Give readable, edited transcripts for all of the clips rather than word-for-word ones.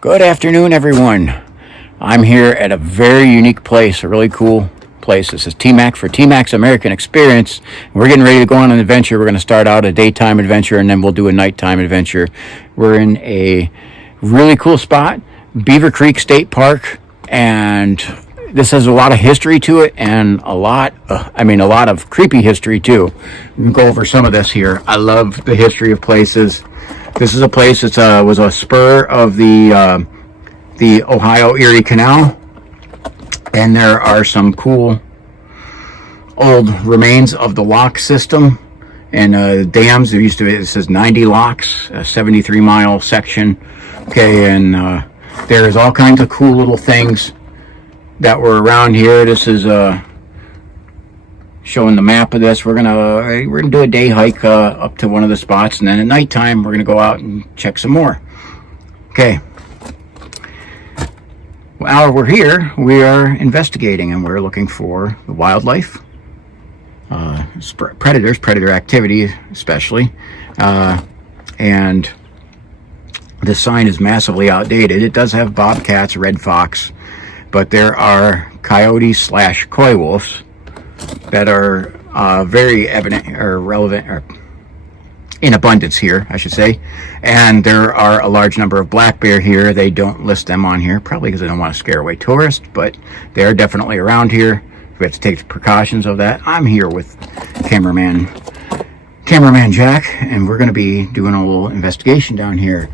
Good afternoon, everyone. I'm here at a very unique place, a really cool place. This is TMAC for TMAC's American Experience. We're getting ready to go on an adventure. We're going to start out a daytime adventure and then we'll do a nighttime adventure. We're in a really cool spot, Beaver Creek State Park, and this has a lot of history to it and a lot of creepy history too. We'll go over some of this here. I love the history of places. This is a place that was a spur of the Ohio Erie Canal, and there are some cool old remains of the lock system and dams. There used to be, it says 90 locks, a 73-mile section. Okay, and there's all kinds of cool little things that were around here. This is showing the map of this. We're gonna do a day hike up to one of the spots, and then at nighttime we're gonna go out and check some more. Okay. While we're here, we are investigating, and we're looking for the wildlife, predators, predator activity especially, and this sign is massively outdated. It does have bobcats, red fox, but there are coyotes / coy wolves that are very evident or relevant or in abundance here, I should say. And there are a large number of black bear here. They don't list them on here, probably because they don't want to scare away tourists, but they are definitely around here. We have to take the precautions of that. I'm here with cameraman Jack, and we're going to be doing a little investigation down here.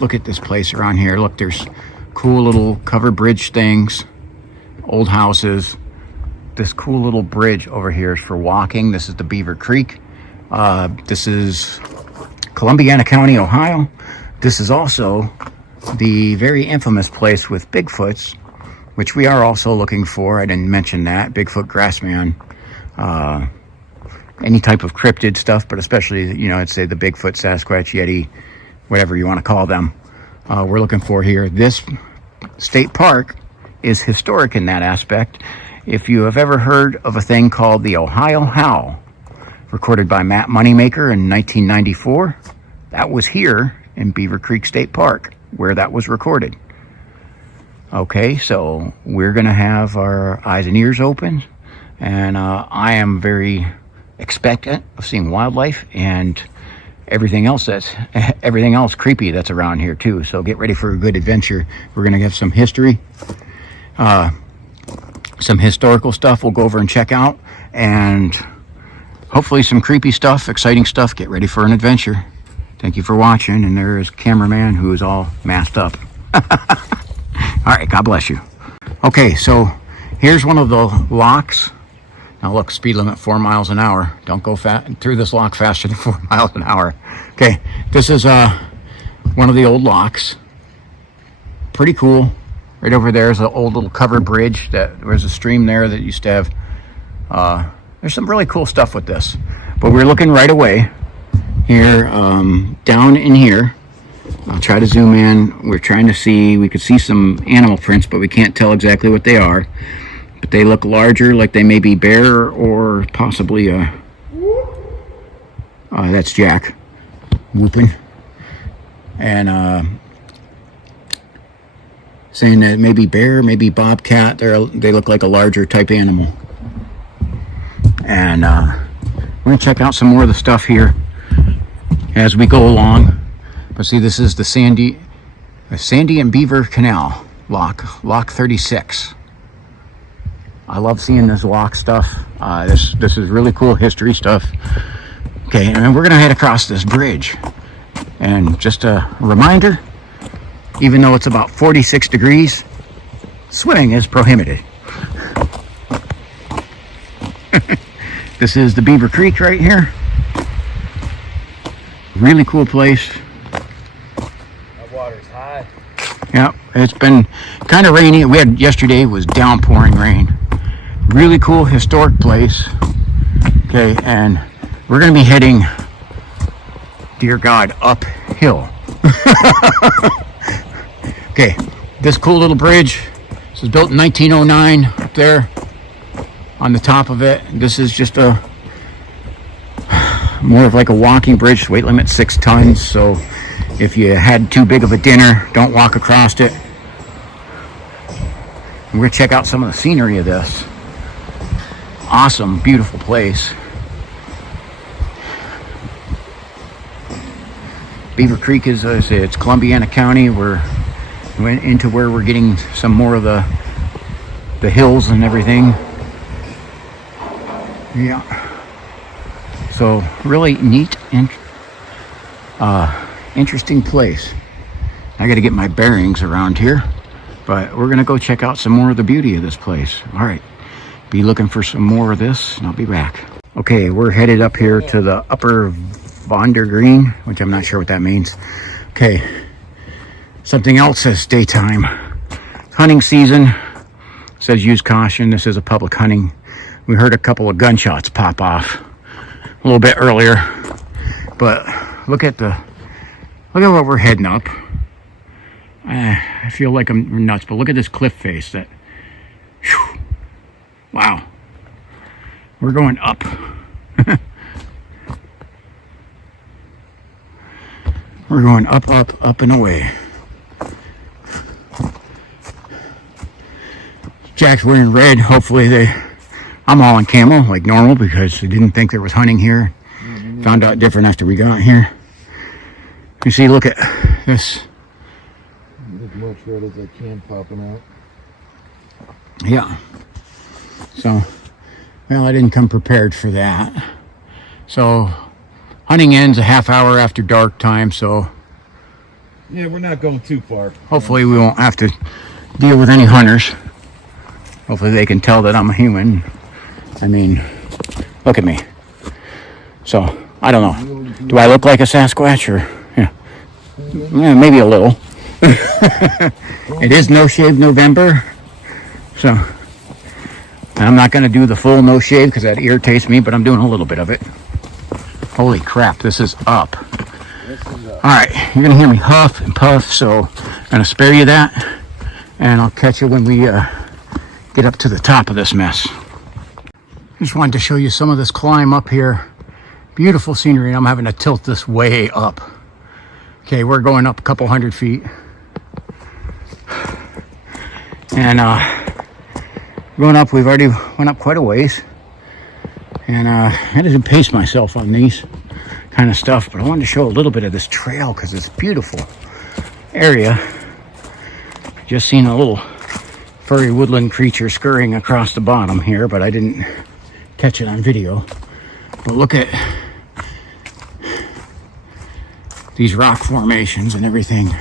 Look at this place around here. Look, there's cool little covered bridge things, old houses. This cool little bridge over here is for walking. This is the Beaver Creek. This is Columbiana County, Ohio. This is also the very infamous place with Bigfoots, which we are also looking for. I didn't mention that. Bigfoot, grassman, any type of cryptid stuff, but especially, I'd say the Bigfoot, Sasquatch, Yeti, whatever you want to call them. We're looking for here. This state park is historic in that aspect. If you have ever heard of a thing called the Ohio Howl, recorded by Matt Moneymaker in 1994, that was here in Beaver Creek State Park where that was recorded. Okay, so we're going to have our eyes and ears open, and I am very expectant of seeing wildlife and everything else creepy that's around here too. So get ready for a good adventure. We're going to have some history, some historical stuff we'll go over and check out, and hopefully some creepy stuff, exciting stuff. Get ready for an adventure. Thank you for watching, and there is cameraman who is all masked up. All right, God bless you. Okay, so here's one of the locks. Now look, speed limit 4 miles an hour. Don't go through this lock faster than 4 miles an hour. Okay, this is one of the old locks. Pretty cool. Right over there is an old little covered bridge. There's a stream there that used to have. There's some really cool stuff with this. But we're looking right away here, down in here. I'll try to zoom in. We're trying to see, we could see some animal prints, but we can't tell exactly what they are. But they look larger, like they may be bear or possibly that's Jack whooping. And saying that maybe bear, maybe bobcat. They look like a larger type animal. And we're going to check out some more of the stuff here as we go along. But see, this is the Sandy and Beaver Canal lock 36. I love seeing this lock stuff. This is really cool history stuff. Okay, and we're going to head across this bridge. And just a reminder, even though it's about 46 degrees, swimming is prohibited. This is the Beaver Creek right here. Really cool place. That water's high. Yeah, it's been kind of rainy. Yesterday was downpouring rain. Really cool historic place. Okay, and we're going to be heading, dear God, uphill. Okay, this cool little bridge. This was built in 1909 up there on the top of it. This is just more of like a walking bridge. Weight limit 6 tons, so If you had too big of a dinner, don't walk across it. We're gonna check out some of the scenery of this. Awesome, beautiful place. Beaver Creek is, it's Columbiana County. We're went into where we're getting some more of the hills and everything. Yeah. So really neat and interesting place. I got to get my bearings around here, but we're gonna go check out some more of the beauty of this place. All right. Be looking for some more of this, and I'll be back. Okay, we're headed up here to the upper Vondergreen, which I'm not sure what that means. Okay, something else says daytime. Hunting season. Says use caution. This is a public hunting. We heard a couple of gunshots pop off a little bit earlier, but look at what we're heading up. I feel like I'm nuts, but look at this cliff face. That, whew, wow, we're going up. We're going up, up, up and away. Jack's wearing red. Hopefully I'm all in camo like normal because I didn't think there was hunting here. Found out different after we got here. You see, look at this. As much red as I can popping out. Yeah. So, well, I didn't come prepared for that. So, hunting ends a half hour after dark time, so yeah, we're not going too far. Hopefully we won't have to deal with any hunters. Hopefully they can tell that I'm a human. I mean, look at me. So, I don't know. Do I look like a Sasquatch or, yeah, maybe a little. It is No Shave November, so I'm not going to do the full no shave because that irritates me, but I'm doing a little bit of it. Holy crap, this is up. All right, you're going to hear me huff and puff, so I'm going to spare you that, and I'll catch you when we get up to the top of this mess. Just wanted to show you some of this climb up here. Beautiful scenery, and I'm having to tilt this way up. Okay, we're going up a couple 100 feet. And going up, we've already went up quite a ways. And I had to pace myself on these kind of stuff, but I wanted to show a little bit of this trail because it's a beautiful area. Just seen a little furry woodland creature scurrying across the bottom here, but I didn't catch it on video. But look at these rock formations and everything.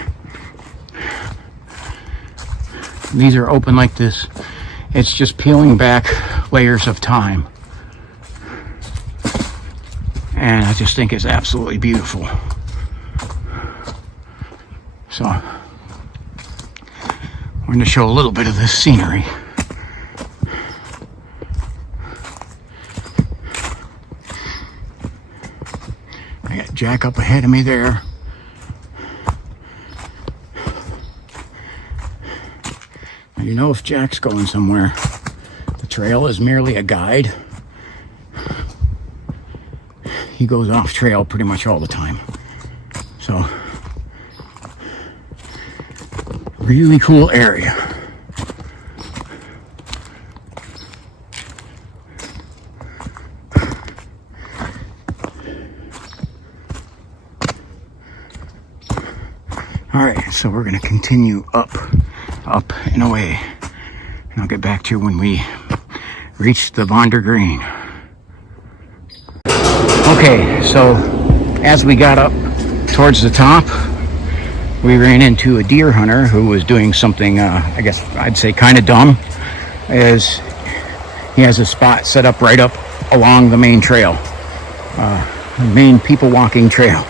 These are open like this. It's just peeling back layers of time. And I just think it's absolutely beautiful. So, I'm going to show a little bit of this scenery. I got Jack up ahead of me there. Now, you know, if Jack's going somewhere, the trail is merely a guide. He goes off trail pretty much all the time. So, really cool area. All right, so we're going to continue up and away. And I'll get back to you when we reach the Vondergreen. Okay, so as we got up towards the top, we ran into a deer hunter who was doing something, I guess I'd say kind of dumb, is he has a spot set up right up along the main trail, the main people walking trail.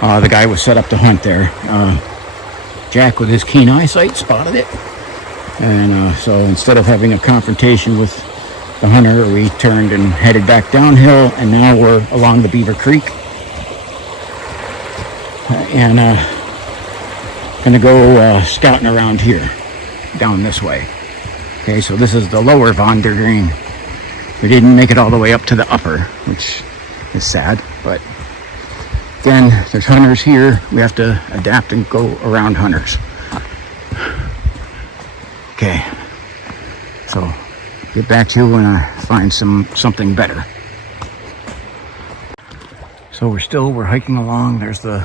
The guy was set up to hunt there. Jack, with his keen eyesight, spotted it. And so instead of having a confrontation with the hunter, we turned and headed back downhill, and now we're along the Beaver Creek. And gonna go scouting around here, down this way. Okay, so this is the lower Vondergreen. We didn't make it all the way up to the upper, which is sad, but Again, there's hunters here. We have to adapt and go around hunters. Okay, so get back to you when I find something better. So we're hiking along. There's the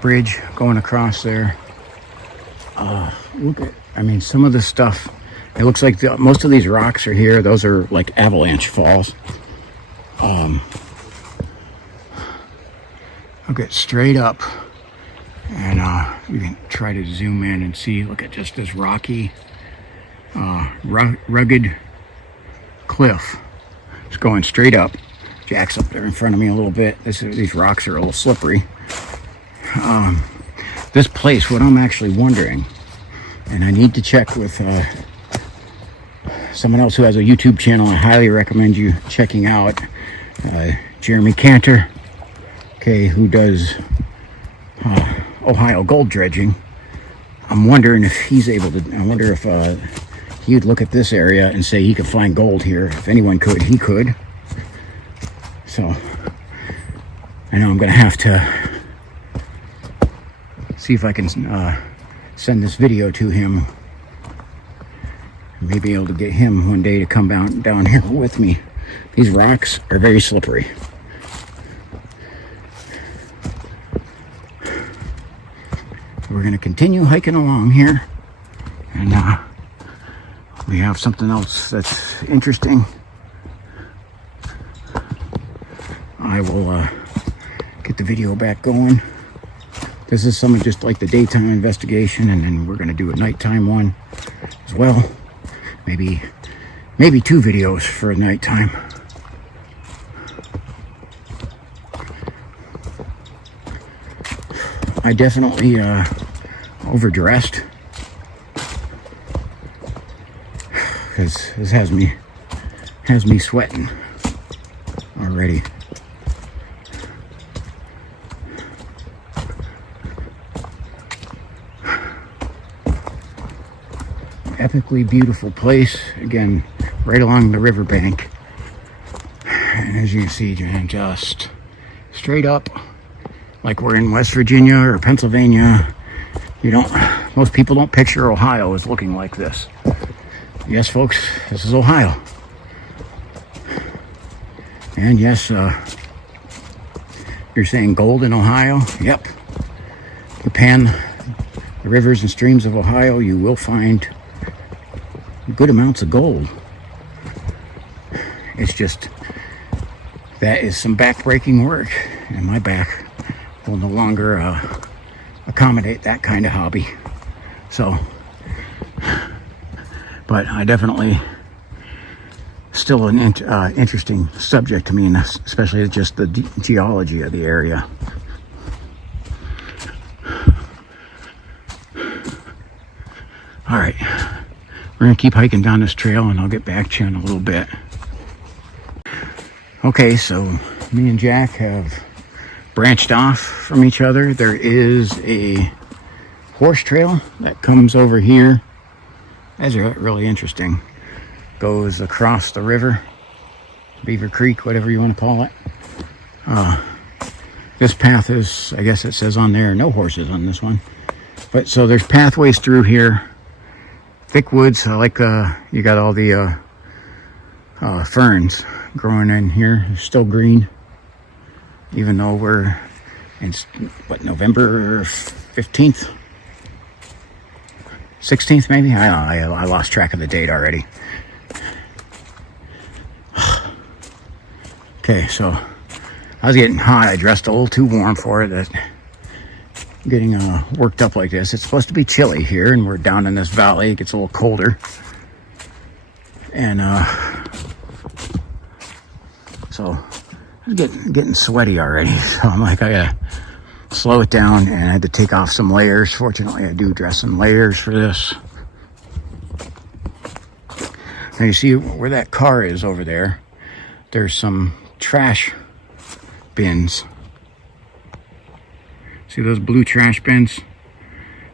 bridge going across there. Look at, I mean, some of the stuff. It looks like most of these rocks are here. Those are like avalanche falls. Look at straight up, and you can try to zoom in and see. Look at just this rocky, rugged cliff. It's going straight up. Jack's up there in front of me a little bit. These rocks are a little slippery. This place, what I'm actually wondering, and I need to check with someone else who has a YouTube channel I highly recommend you checking out, Jeremy Cantor, okay, who does Ohio gold dredging. I'm wondering if he's able to, I wonder if he would look at this area and say he could find gold here. If anyone could, he could. So I know I'm gonna have to see if I can send this video to him. Maybe able to get him one day to come down here with me. These rocks are very slippery. We're gonna continue hiking along here, and we have something else that's interesting. I will get the video back going. This is some of just like the daytime investigation, and then we're gonna do a nighttime one as well. Maybe 2 videos for nighttime. I definitely overdressed because this has me sweating already. Epically beautiful place, again, right along the riverbank. And as you can see, just straight up, like we're in West Virginia or Pennsylvania. Most people don't picture Ohio as looking like this. Yes, folks, this is Ohio. And yes, you're saying gold in Ohio? Yep. You pan the rivers and streams of Ohio, you will find good amounts of gold. It's just that is some back-breaking work, and my back will no longer accommodate that kind of hobby. So, but I definitely still an interesting subject to me, and especially just the geology of the area. All right. We're gonna keep hiking down this trail, and I'll get back to you in a little bit. Okay, so me and Jack have branched off from each other. There is a horse trail that comes over here. That's really interesting. Goes across the river, Beaver Creek, whatever you want to call it. This path is, I guess it says on there, no horses on this one. But so there's pathways through here. Thick woods. I like you got all the ferns growing in here. They're still green, even though we're in November 15th, 16th maybe. I lost track of the date already. Okay, so I was getting hot. I dressed a little too warm for it. Getting worked up like this. It's supposed to be chilly here, and we're down in this valley. It gets a little colder, and so I was getting sweaty already. So I'm like, I gotta slow it down, and I had to take off some layers. Fortunately, I do dress in layers for this. Now you see where that car is over there. There's some trash bins. See those blue trash bins?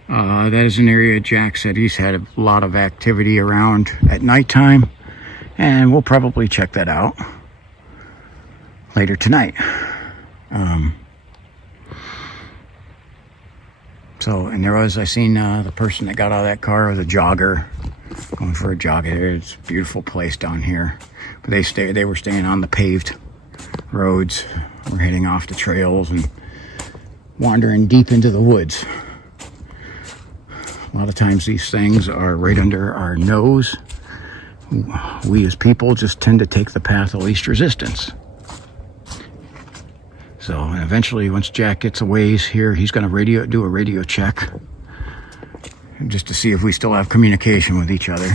That is an area Jack said he's had a lot of activity around at nighttime, and we'll probably check that out later tonight. So, and there was, I seen the person that got out of that car was a jogger, going for a jog. It's a beautiful place down here. But they were staying on the paved roads. We're heading off the trails and wandering deep into the woods. A lot of times these things are right under our nose. We as people just tend to take the path of least resistance. So, and eventually, once Jack gets a ways here, he's going to do a radio check just to see if we still have communication with each other.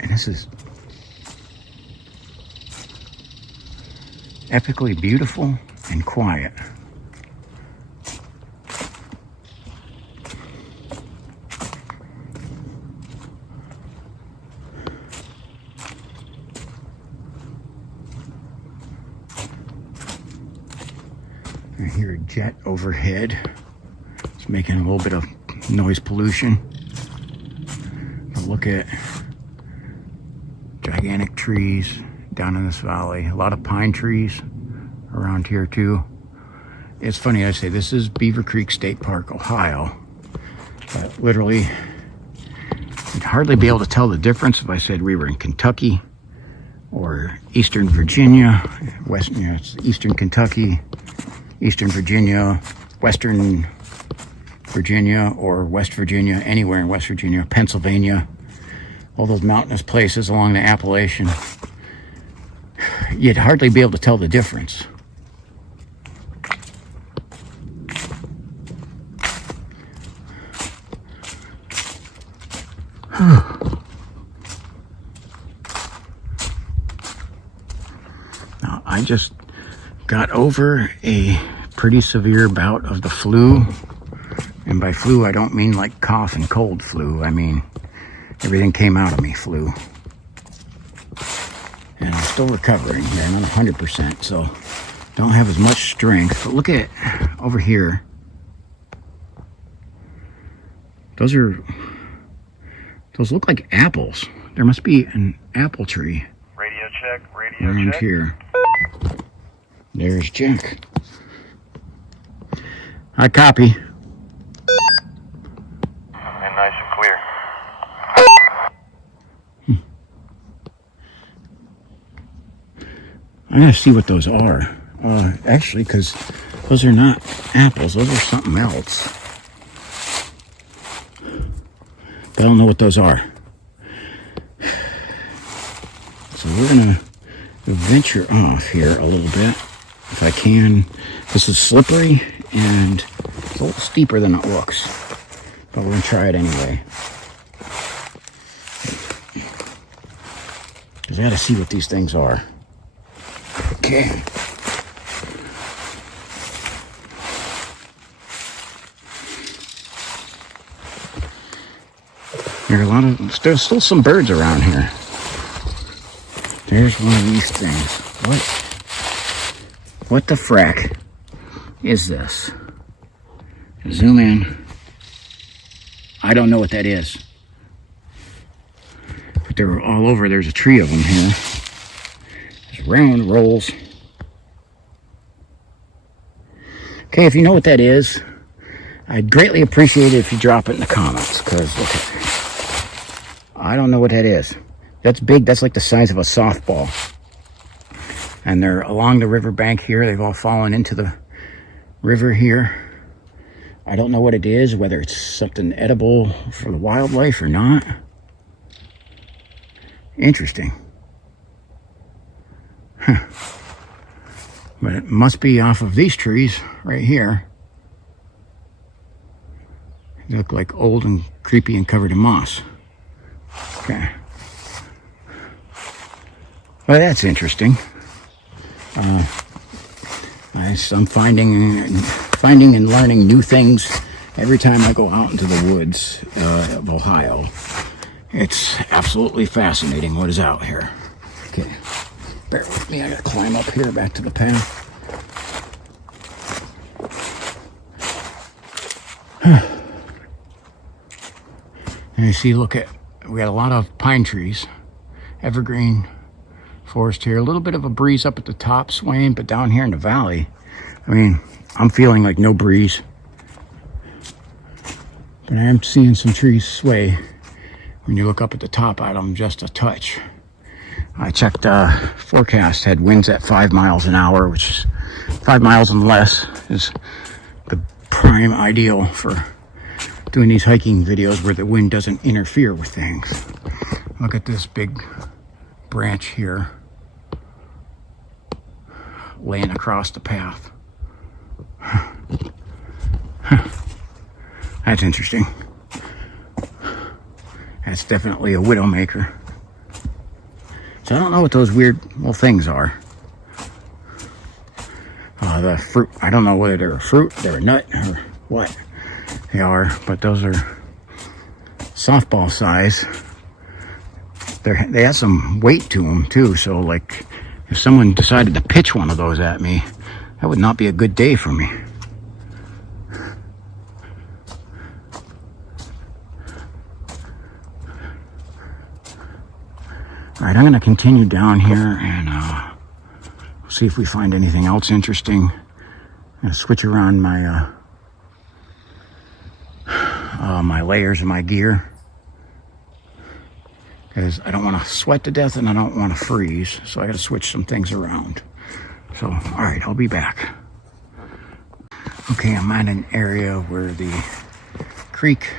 And this is epically beautiful and quiet. I hear a jet overhead. It's making a little bit of noise pollution. But look at gigantic trees down in this valley. A lot of pine trees around here too. It's funny I say this is Beaver Creek State Park, Ohio. But literally, you'd hardly be able to tell the difference if I said we were in Kentucky or Eastern Virginia, it's Eastern Kentucky, Eastern Virginia, Western Virginia, or West Virginia, anywhere in West Virginia, Pennsylvania, all those mountainous places along the Appalachian. You'd hardly be able to tell the difference. Now, I just got over a pretty severe bout of the flu. And by flu, I don't mean like cough and cold flu. I mean, everything came out of me flu. And I'm still recovering here. I'm not 100%, so don't have as much strength. But look at over here. Those look like apples. There must be an apple tree. Radio check, radio around check. Here. There's Jack. I copy. And nice and clear. I gotta see what those are. Actually, because those are not apples. Those are something else. But I don't know what those are. So we're gonna venture off here a little bit, if I can. This is slippery and it's a little steeper than it looks, but we're gonna try it anyway. Because I gotta see what these things are. Okay. There's still some birds around here. There's one of these things. What the frack is this? Zoom in. I don't know what that is. But they're all over. There's a tree of them here. There's round rolls. Okay, if you know what that is, I'd greatly appreciate it if you drop it in the comments, because I don't know what that is. That's big. That's like the size of a softball. And they're along the riverbank here. They've all fallen into the river here. I don't know what it is, whether it's something edible for the wildlife or not. Interesting. Huh. But it must be off of these trees right here. They look like old and creepy and covered in moss. Okay. Well, that's interesting. I'm finding and learning new things every time I go out into the woods of Ohio. It's absolutely fascinating what is out here. Okay, bear with me. I gotta climb up here back to the path. And you see, look at, we got a lot of pine trees, evergreen forest here. A little bit of a breeze up at the top swaying, but down here in the valley, I mean, I'm feeling like no breeze, but I am seeing some trees sway when you look up at the top at them just a touch. I checked forecast, had winds at 5 miles an hour, which is 5 miles and less is the prime ideal for doing these hiking videos where the wind doesn't interfere with things. Look at this big branch here laying across the path. That's interesting. That's definitely a widowmaker. So I don't know what those weird little things are. The fruit, I don't know whether they're a fruit, they're a nut, or what they are, but those are softball size. They have some weight to them too, so like if someone decided to pitch one of those at me, that would not be a good day for me. All right, I'm going to continue down here and see if we find anything else interesting. I'm going to switch around my my layers of my gear because I don't want to sweat to death and I don't want to freeze, so I got to switch some things around. So, all right, I'll be back. Okay, I'm at an area where the creek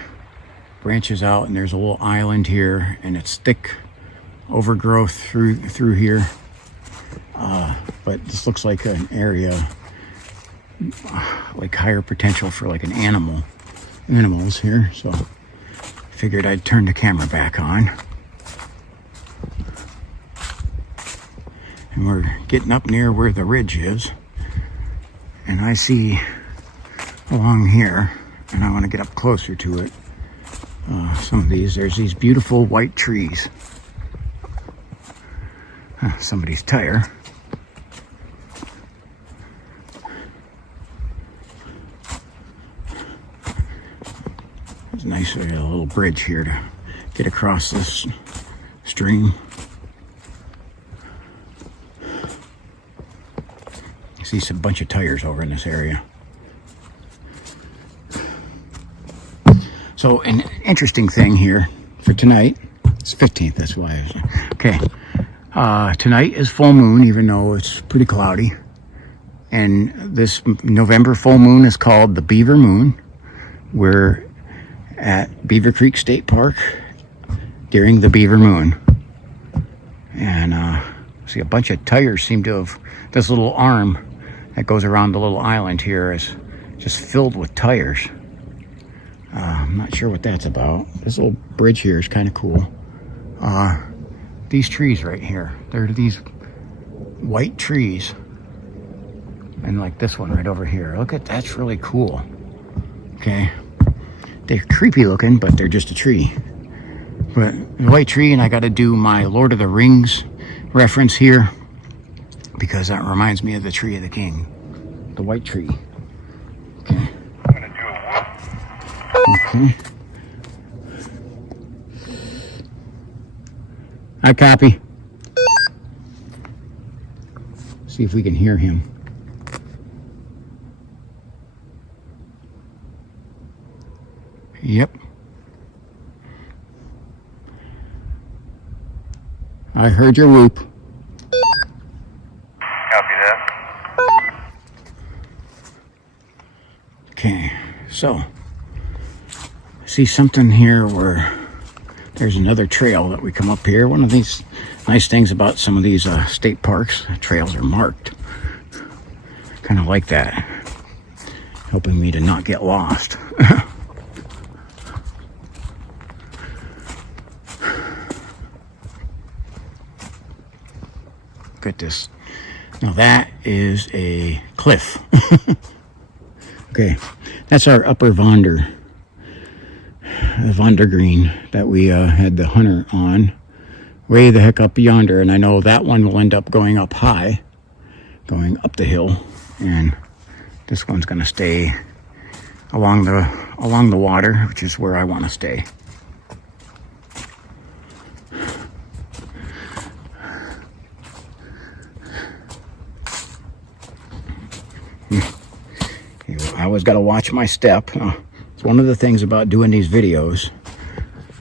branches out and there's a little island here and it's thick overgrowth through here, but this looks like an area like higher potential for like an animals here, so figured I'd turn the camera back on. And we're getting up near where the ridge is, and I see along here, and I want to get up closer to it, some of these, there's these beautiful white trees. Somebody's tire. There's a nice little bridge here to get across this stream. I see a bunch of tires over in this area. So an interesting thing here for tonight, it's 15th, that's why. Okay. Tonight is full moon, even though it's pretty cloudy. And this November full moon is called the Beaver Moon. We're at Beaver Creek State Park during the Beaver Moon. And see a bunch of tires seem to have, this little arm that goes around the little island here is just filled with tires. I'm not sure what that's about. This little bridge here is kind of cool. These trees right here, they're these white trees, and like this one right over here, look at that's really cool. Okay, they're creepy looking, but they're just a tree. But the white tree, and I got to do my Lord of the Rings reference here because that reminds me of the Tree of the King, the white tree. Okay. I'm gonna do a whoop. Okay. I copy. See if we can hear him. Yep. I heard your whoop. Copy that. Okay, so I see something here where there's another trail that we come up here. One of these nice things about some of these state parks, trails are marked. Kind of like that, helping me to not get lost. Look at this. Now that is a cliff. Okay, that's our upper Vonder Green that we had the hunter on way the heck up yonder, and I know that one will end up going up high, going up the hill, and this one's going to stay along the water, which is where I want to stay. I always got to watch my step. It's one of the things about doing these videos.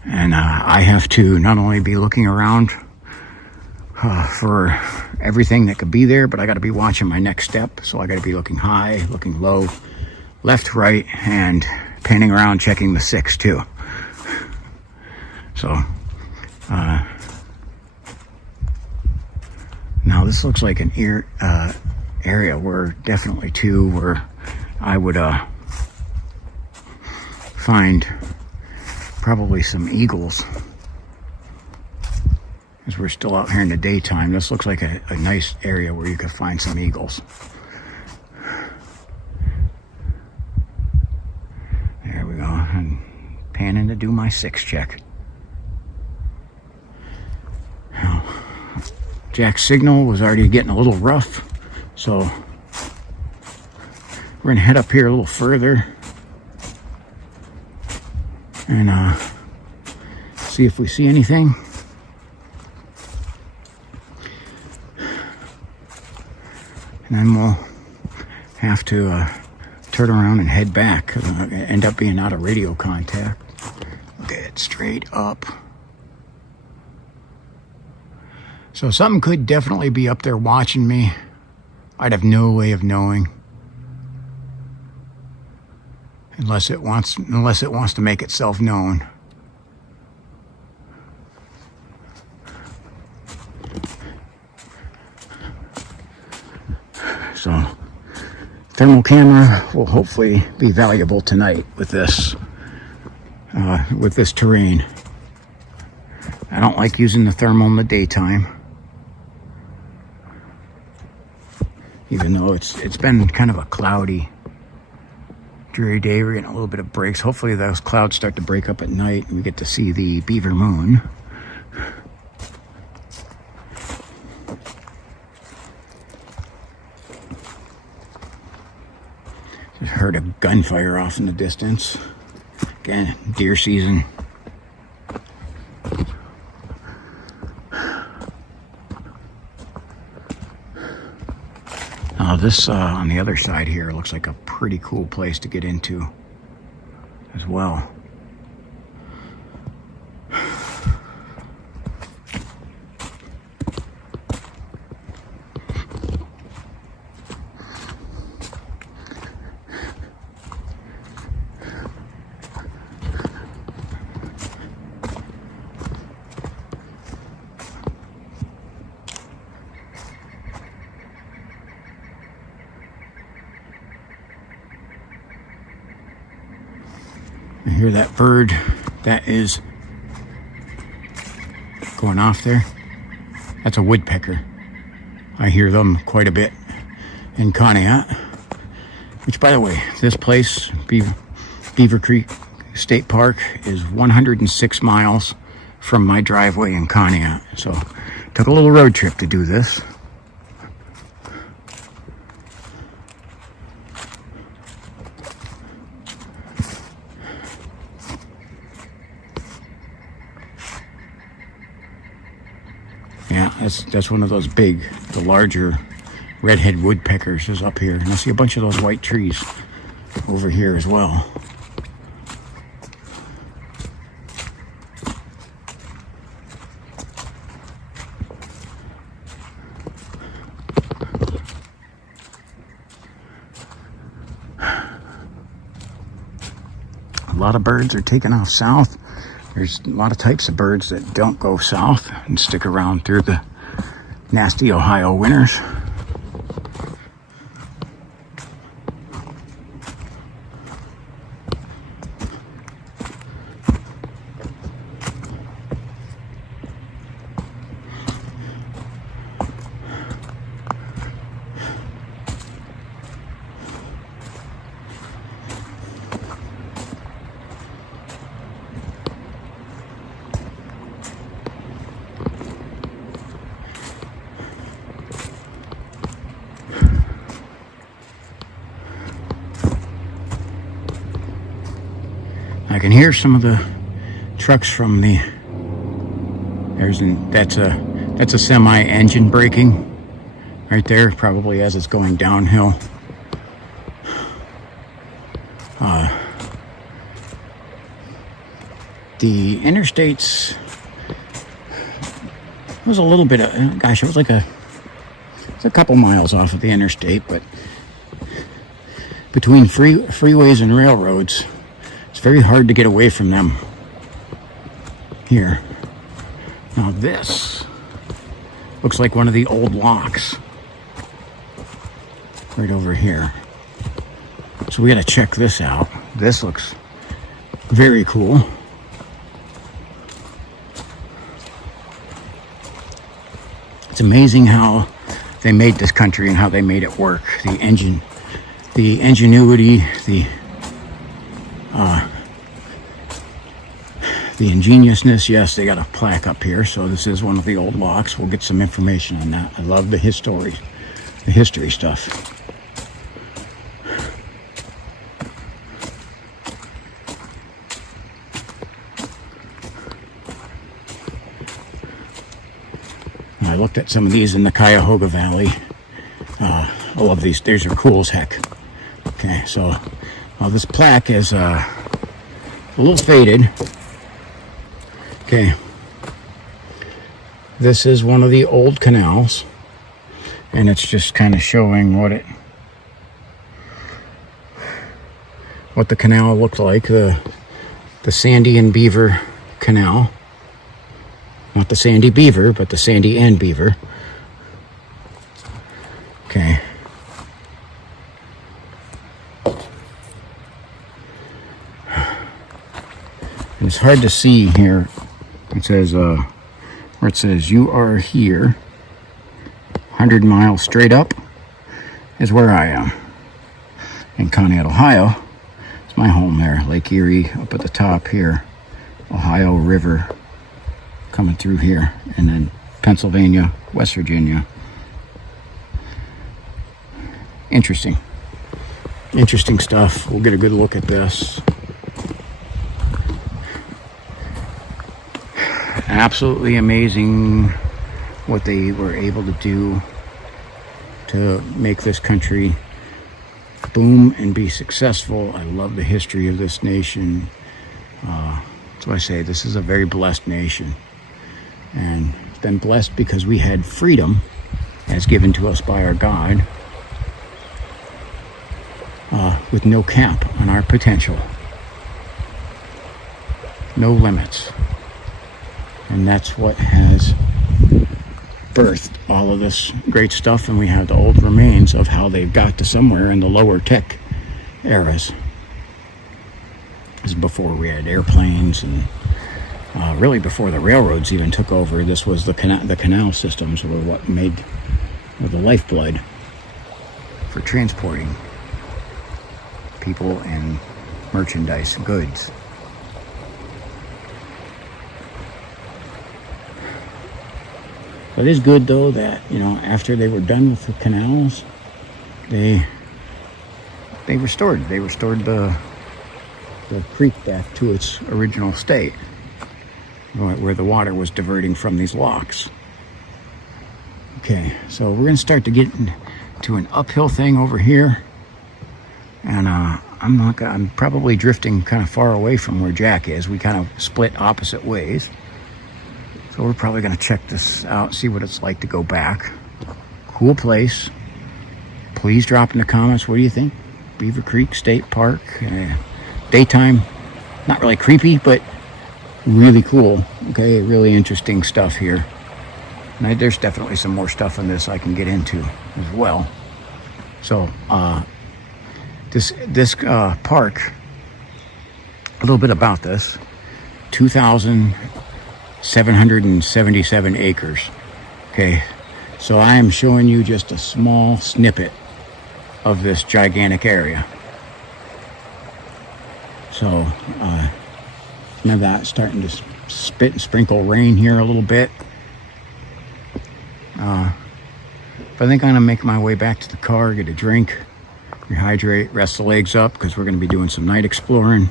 And I have to not only be looking around for everything that could be there, but I got to be watching my next step. So I got to be looking high, looking low, left, right, and panning around, checking the 6 too. So now this looks like an area where definitely too where I would find probably some eagles, as we're still out here in the daytime. This looks like a nice area where you could find some eagles. There we go. I'm panning to do my 6 check. Now, Jack's signal was already getting a little rough, so we're gonna head up here a little further and see if we see anything. And then we'll have to turn around and head back. End up being out of radio contact. Dead straight up. So something could definitely be up there watching me. I'd have no way of knowing. Unless it wants to make itself known. So, thermal camera will hopefully be valuable tonight with this terrain. I don't like using the thermal in the daytime, even though it's been kind of a cloudy, dreary day. We're getting a little bit of breaks. Hopefully those clouds start to break up at night and we get to see the Beaver Moon. Just heard a gunfire off in the distance. Again, deer season. Now this on the other side here looks like a pretty cool place to get into as well. I hear that bird that is going off there. That's a woodpecker. I hear them quite a bit in Conneaut. Which, by the way, this place, Beaver Creek State Park, is 106 miles from my driveway in Conneaut. So, took a little road trip to do this. Yeah, that's one of those big, the larger redhead woodpeckers is up here. And I see a bunch of those white trees over here as well. A lot of birds are taking off south. There's a lot of types of birds that don't go south and stick around through the nasty Ohio winters. I can hear some of the trucks from the, that's a semi engine braking right there, probably as it's going downhill. The interstates was a little bit of, gosh, it's a couple miles off of the interstate, but between freeways and railroads, it's very hard to get away from them here. Now this looks like one of the old locks right over here. So we got to check this out. This looks very cool. It's amazing how they made this country and how they made it work. The ingenuity, the ingeniousness. Yes, they got a plaque up here, so this is one of the old locks. We'll get some information on that. I love the history stuff. I looked at some of these in the Cuyahoga Valley. I love these. These are cool as heck. Okay, so this plaque is a little faded. Okay, this is one of the old canals, and it's just kind of showing what the canal looked like. The Sandy and Beaver Canal. Not the Sandy Beaver, but the Sandy and Beaver. Okay. And it's hard to see here. It says, where it says, you are here. 100 miles straight up is where I am. In Conneaut, Ohio. It's my home there. Lake Erie up at the top here. Ohio River coming through here, and then Pennsylvania, West Virginia. Interesting stuff. We'll get a good look at this. Absolutely amazing what they were able to do to make this country boom and be successful. I love the history of this nation. That's why I say this is a very blessed nation. And it's been blessed because we had freedom as given to us by our God, with no cap on our potential, no limits. And that's what has birthed all of this great stuff. And we have the old remains of how they've got to somewhere in the lower tech eras. This is before we had airplanes, and really before the railroads even took over. This was the canal systems were what made the lifeblood for transporting people and merchandise, goods. It is good though that, after they were done with the canals, they restored the creek back to its original state, where the water was diverting from these locks. Okay, so we're gonna start to get into an uphill thing over here, and I'm probably drifting kind of far away from where Jack is. We kind of split opposite ways, so we're probably gonna check this out, see what it's like to go back. Cool place. Please drop in the comments, what do you think? Beaver Creek State Park, daytime, not really creepy, but really cool. Okay, really interesting stuff here. And there's definitely some more stuff in this I can get into as well. So this park, a little bit about this: 2,777 acres. Okay, so I am showing you just a small snippet of this gigantic area. So now that's starting to spit and sprinkle rain here a little bit. But I think I'm gonna make my way back to the car, get a drink, rehydrate, rest the legs up, because we're gonna be doing some night exploring.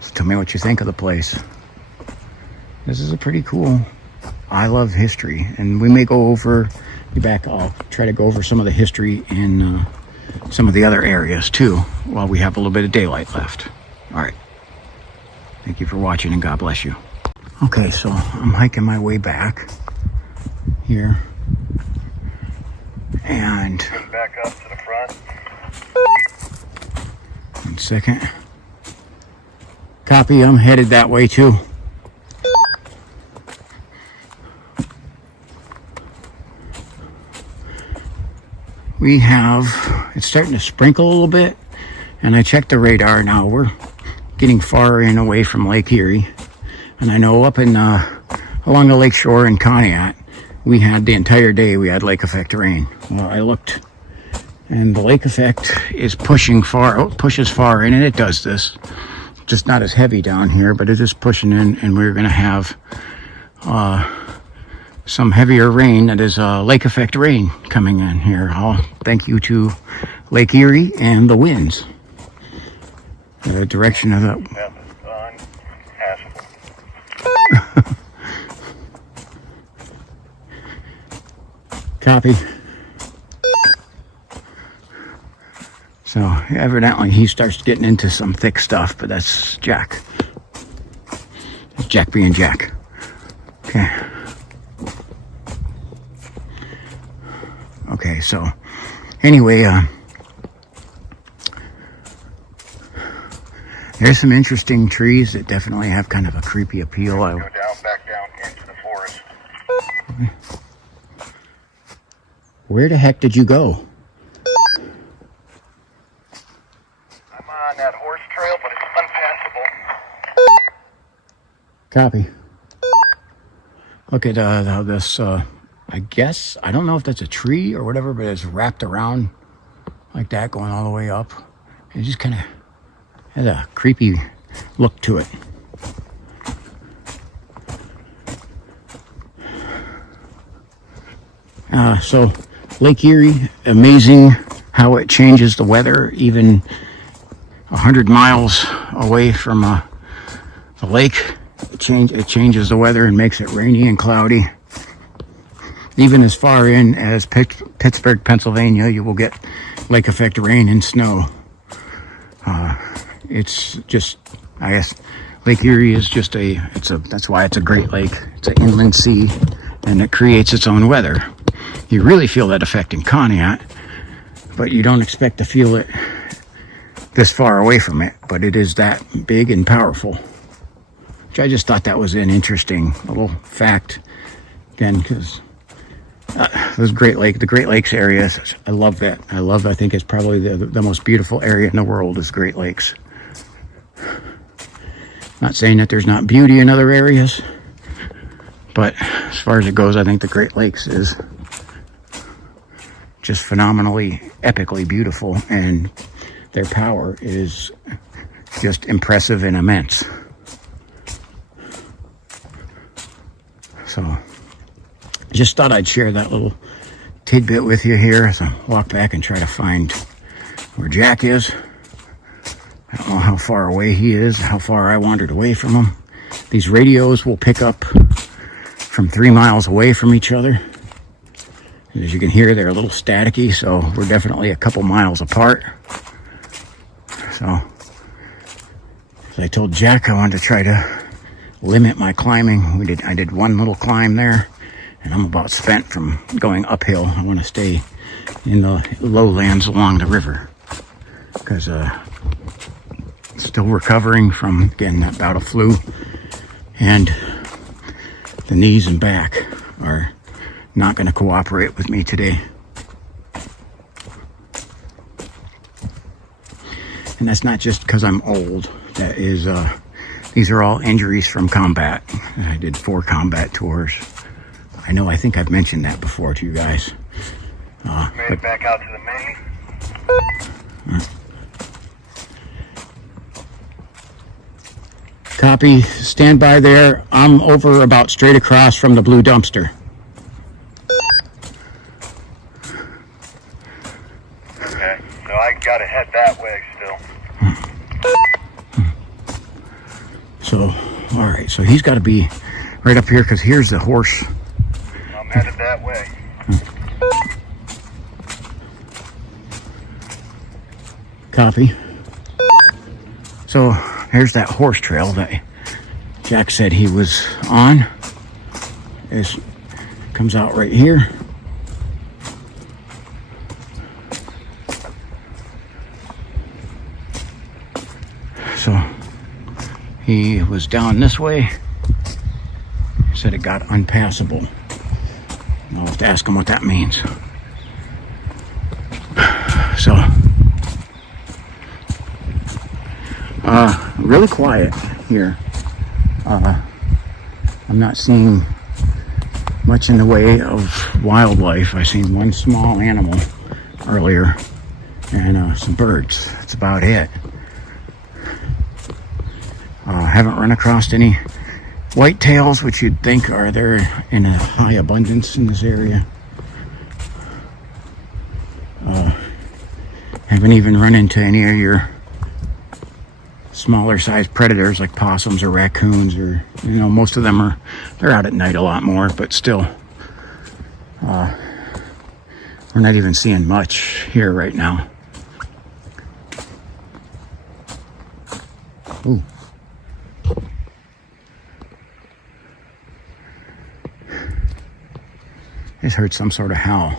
So tell me what you think of the place. This is a pretty cool. I love history, and we may go over. I'll try to go over some of the history in some of the other areas too while we have a little bit of daylight left. All right. Thank you for watching, and God bless you. Okay, so I'm hiking my way back here. And Back up to the front. 1 second. Copy, I'm headed that way too. We have, it's starting to sprinkle a little bit, and I checked the radar now. We're getting far in away from Lake Erie. And I know up in, along the lake shore in Conneaut, we had the entire day, we had lake effect rain. Well, I looked, and the lake effect is pushes far in, and it does this. Just not as heavy down here, but it is pushing in, and we're going to have some heavier rain that is lake effect rain coming in here. Thank you to Lake Erie and the winds. The direction of the... That was unpassable. Copy. So evidently he starts getting into some thick stuff, but that's Jack. That's Jack being Jack. Okay. Okay, so anyway, there's some interesting trees that definitely have kind of a creepy appeal. Go down, back down into the forest. Okay. Where the heck did you go? I'm on that horse trail, but it's unpassable. Copy. Look at how this, I guess, I don't know if that's a tree or whatever, but it's wrapped around like that, going all the way up. It just kind of has a creepy look to it. So Lake Erie, amazing how it changes the weather, even 100 miles away from the lake. It changes the weather and makes it rainy and cloudy. Even as far in as Pittsburgh, Pennsylvania, you will get lake effect rain and snow. It's just, I guess, Lake Erie is just that's why it's a great lake. It's an inland sea, and it creates its own weather. You really feel that effect in Conneaut, but you don't expect to feel it this far away from it, but it is that big and powerful. Which I just thought that was an interesting little fact, again, because the Great Lakes area, I love that. I think it's probably the most beautiful area in the world is Great Lakes. Not saying that there's not beauty in other areas, but as far as it goes, I think the Great Lakes is just phenomenally, epically beautiful, and their power is just impressive and immense. So just thought I'd share that little tidbit with you here as I walk back and try to find where Jack is. I don't know how far away he is, how far I wandered away from him. These radios will pick up from 3 miles away from each other. As you can hear, they're a little staticky, so we're definitely a couple miles apart. So, as I told Jack, I wanted to try to limit my climbing. I did one little climb there, and I'm about spent from going uphill. I want to stay in the lowlands along the river, because still recovering from, again, that bout of flu, and the knees and back are not going to cooperate with me today. And that's not just because I'm old. That is, these are all injuries from combat. I did 4 combat tours. I think I've mentioned that before to you guys. Made it back out to the main. Copy. Stand by there. I'm over about straight across from the blue dumpster. Okay, so I gotta head that way still. So, all right. So he's got to be right up here, because here's the horse. I'm headed that way. Copy. So here's that horse trail that Jack said he was on. It comes out right here. So he was down this way. Said it got unpassable. I'll have to ask him what that means. So, really quiet here. I'm not seeing much in the way of wildlife. I seen one small animal earlier and some birds. That's about it. Haven't run across any whitetails, which you'd think are there in a high abundance in this area. Haven't even run into any of your smaller sized predators like possums or raccoons, or most of them they're out at night a lot more, but still we're not even seeing much here right now. Ooh. Just heard some sort of howl.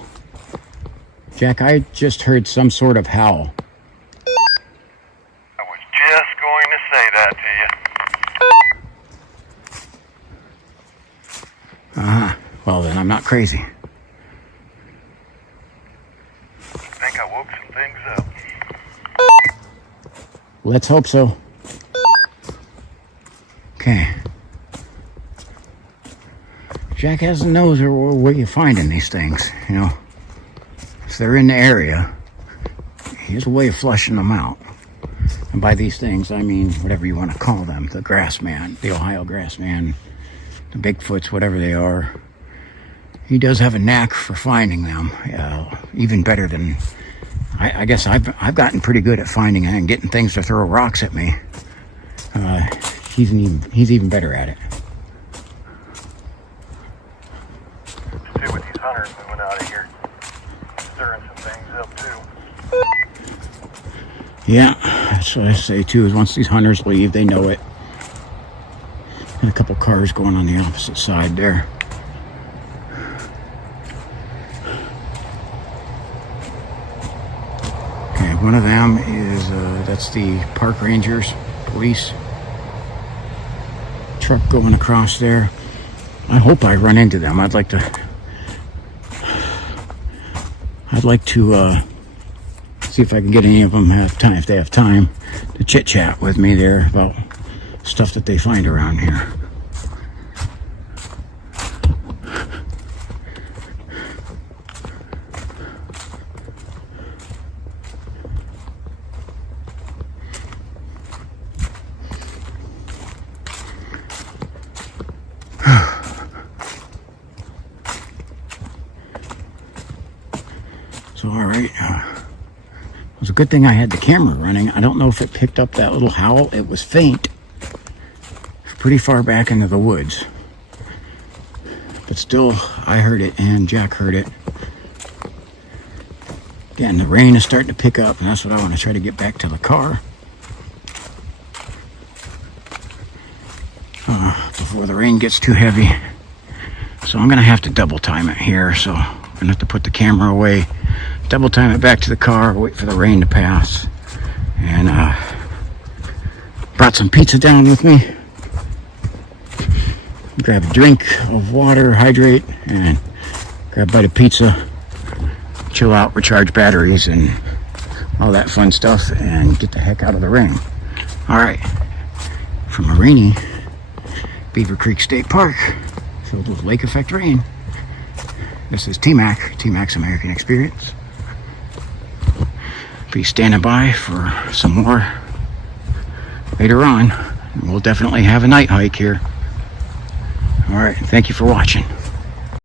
Jack, I just heard some sort of howl. I was just going to say that to you. Well then, I'm not crazy. I think I woke some things up. Let's hope so. Okay. Jack has a nose or where you're finding these things, If they're in the area, he has a way of flushing them out. And by these things, I mean whatever you want to call them. The grass man, the Ohio grass man, the Bigfoots, whatever they are. He does have a knack for finding them. Even better than... I guess I've gotten pretty good at finding and getting things to throw rocks at me. He's even better at it. See what these hunters moving out of here. Stirring some things up too. Yeah, that's what I say too, is once these hunters leave, they know it. And a couple cars going on the opposite side there. Okay, one of them is, that's the park rangers, police truck going across there. I hope I run into them. I'd like to see if I can get any of them if they have time to chit chat with me there about stuff that they find around here. So, all right. It was a good thing I had the camera running. I don't know if it picked up that little howl. It was faint. Pretty far back into the woods. But still, I heard it and Jack heard it. Again, the rain is starting to pick up, and that's what I want to try to get back to the car. Before the rain gets too heavy. So I'm going to have to double time it here. So I'm going to have to put the camera away, double time it back to the car, wait for the rain to pass. And brought some pizza down with me. Grab a drink of water, hydrate, and grab a bite of pizza, chill out, recharge batteries, and all that fun stuff, and get the heck out of the rain. All right, from a rainy Beaver Creek State Park, filled with lake effect rain, this is T-Mac's American Experience. Be standing by for some more later on. We'll definitely have a night hike here. All right, thank you for watching.